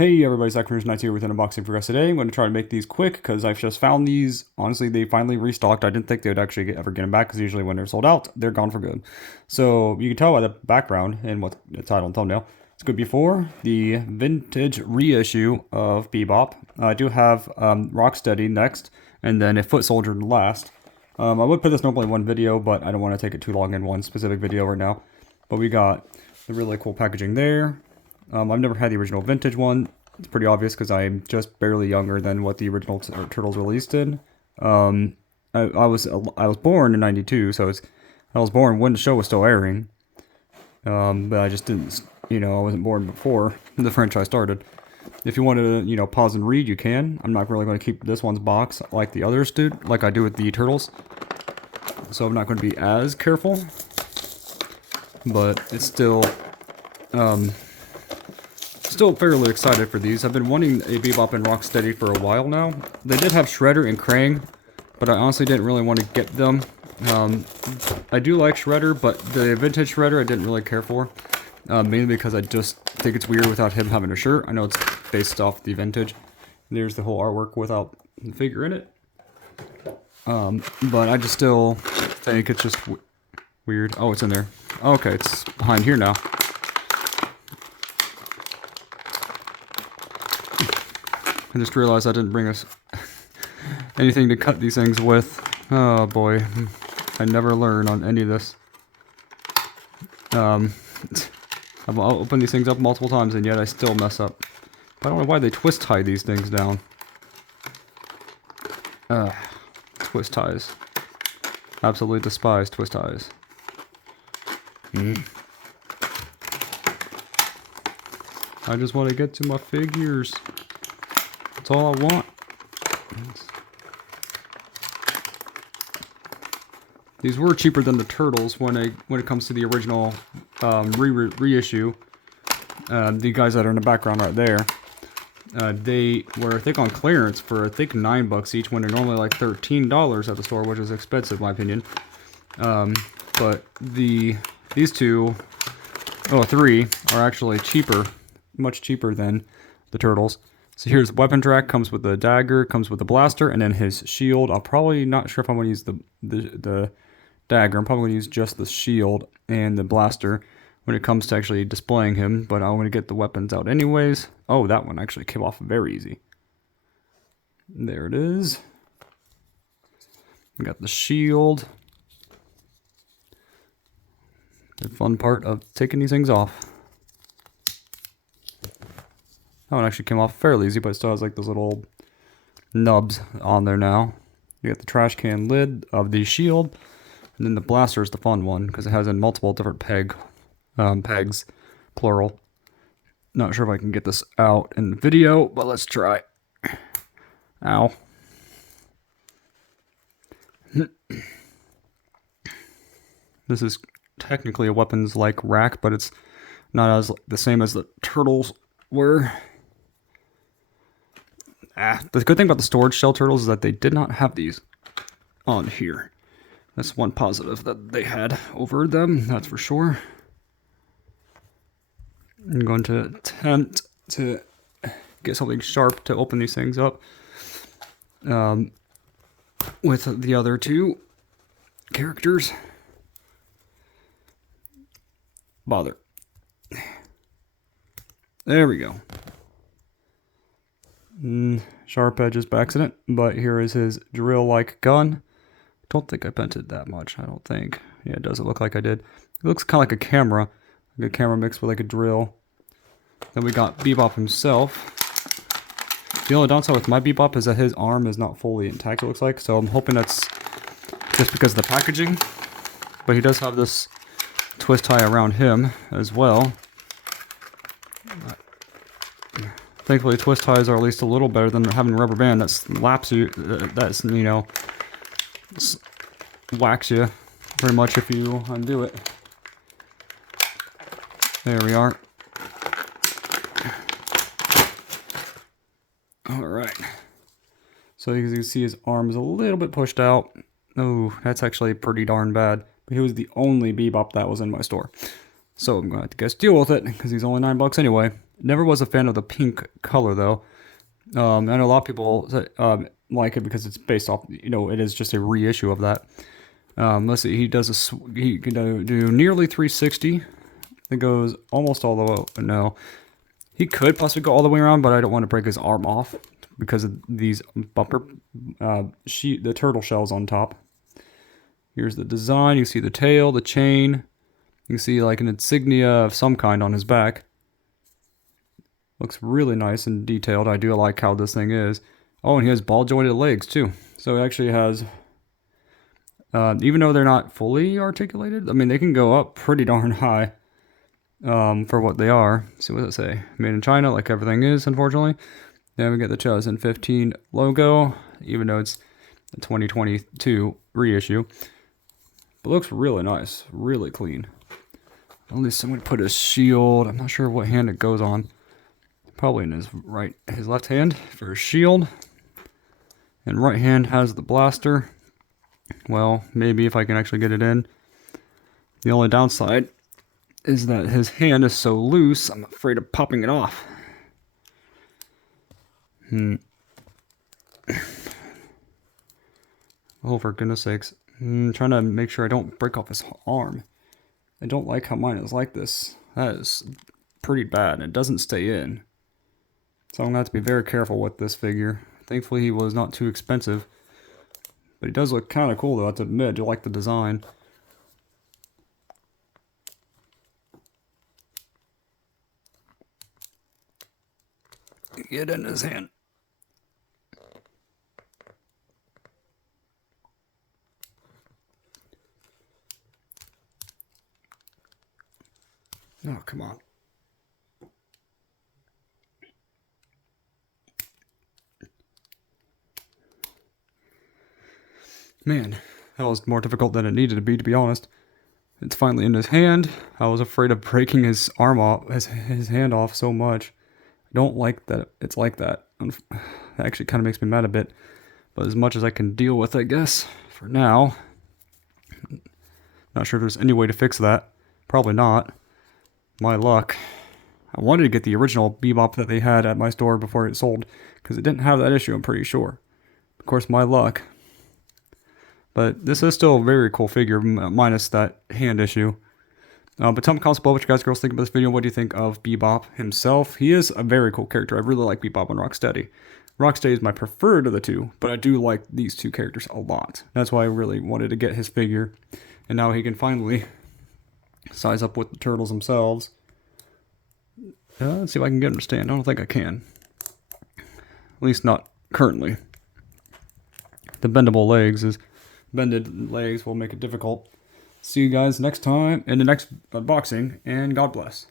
Hey everybody, Zach from TMNT here with an unboxing for us today. I'm going to try to make these quick because I've just found these. Honestly, they finally restocked. I didn't think they would actually ever get them back because usually when they're sold out, they're gone for good. So you can tell by the background and what the title and thumbnail. It's good before the vintage reissue of Bebop. I do have Rocksteady next, and then a Foot Soldier last. I would put this normally in one video, but I don't want to take it too long in one specific video right now. But we got the really cool packaging there. I've never had the original vintage one. It's pretty obvious because I'm just barely younger than what the original Turtles released in. I was born in '92, so I was born when the show was still airing. But I just didn't, I wasn't born before the franchise started. If you wanted to, pause and read, you can. I'm not really going to keep this one's box like the others do, like I do with the Turtles. So I'm not going to be as careful. But it's still, still fairly excited for these. I've been wanting a Bebop and Rocksteady for a while now. They did have Shredder and Krang, but I honestly didn't really want to get them. I do like Shredder, but the vintage Shredder I didn't really care for. Mainly because I just think it's weird without him having a shirt. I know it's based off the vintage. There's the whole artwork without the figure in it. But I just still think it's just weird. Oh, it's in there. Okay, it's behind here now. I just realized I didn't bring us anything to cut these things with. Oh boy, I never learn on any of this. I've opened these things up multiple times and yet I still mess up. I don't know why they twist tie these things down. Twist ties. Absolutely despise twist ties. I just want to get to my figures. That's all I want. These were cheaper than the Turtles when it comes to the original reissue. The guys that are in the background right there, they were I think on clearance for I think $9 each when they're normally like $13 at the store, which is expensive in my opinion. But these two, three are actually cheaper, much cheaper than the Turtles. So here's the weapon rack, comes with the dagger, comes with the blaster, and then his shield. I'll probably not sure if I'm going to use the dagger. I'm probably going to use just the shield and the blaster when it comes to actually displaying him, but I'm going to get the weapons out anyways. Oh, that one actually came off very easy. There it is. We got the shield. The fun part of taking these things off. That one actually came off fairly easy, but it still has like those little nubs on there now. You got the trash can lid of the shield, and then the blaster is the fun one because it has in multiple different pegs, plural. Not sure if I can get this out in the video, but let's try. Ow. This is technically a weapons-like rack, but it's not as the same as the Turtles were. The good thing about the storage shell Turtles is that they did not have these on here. That's one positive that they had over them, that's for sure. I'm going to attempt to get something sharp to open these things up with the other two characters. Bother. There we go. Sharp edges by accident, but here is his drill-like gun. Don't think I bent it that much, I don't think. Yeah, it doesn't look like I did. It looks kind of like a camera mixed with like a drill. Then we got Bebop himself. The only downside with my Bebop is that his arm is not fully intact, it looks like, so I'm hoping that's just because of the packaging. But he does have this twist tie around him as well. Thankfully, twist ties are at least a little better than having a rubber band that slaps you, whacks you pretty much if you undo it. There we are. Alright. So as you can see, his arm is a little bit pushed out. Oh, that's actually pretty darn bad. But he was the only Bebop that was in my store. So I'm going to have to guess deal with it, because he's only $9 anyway. Never was a fan of the pink color though. I know a lot of people like it because it's based off, it is just a reissue of that. Let's see, he does he can do nearly 360. It goes almost all the way. No, he could possibly go all the way around, but I don't want to break his arm off because of these bumper the turtle shells on top. Here's the design. You see the tail, the chain. You can see like an insignia of some kind on his back. Looks really nice and detailed. I do like how this thing is. Oh, and he has ball jointed legs too. So it actually has, even though they're not fully articulated, I mean, they can go up pretty darn high for what they are. See what does it say? Made in China, like everything is, unfortunately. Then we get the 2015 logo, even though it's a 2022 reissue. But looks really nice, really clean. At least I'm going to put his shield. I'm not sure what hand it goes on. Probably in his left hand for his shield. And right hand has the blaster. Well, maybe if I can actually get it in. The only downside is that his hand is so loose, I'm afraid of popping it off. Oh, for goodness sakes. I'm trying to make sure I don't break off his arm. I don't like how mine is like this. That is pretty bad. It doesn't stay in. So I'm going to have to be very careful with this figure. Thankfully, he was not too expensive. But he does look kind of cool, though, I have to admit. I like the design. Get in his hand. Oh, come on. Man, that was more difficult than it needed to be honest. It's finally in his hand. I was afraid of breaking his arm off, his hand off so much. I don't like that it's like that. It actually kind of makes me mad a bit. But as much as I can deal with, I guess, for now. Not sure if there's any way to fix that. Probably not. My luck. I wanted to get the original Bebop that they had at my store before it sold, because it didn't have that issue, I'm pretty sure. Of course, my luck. But this is still a very cool figure, minus that hand issue. But tell me in the comments below what you guys girls think about this video. What do you think of Bebop himself? He is a very cool character. I really like Bebop and Rocksteady. Rocksteady is my preferred of the two, but I do like these two characters a lot. That's why I really wanted to get his figure. And now he can finally size up with the turtles themselves. Let's see if I can get him to stand. I don't think I can. At least not currently. The bended legs will make it difficult. See you guys next time in the next unboxing, and God bless.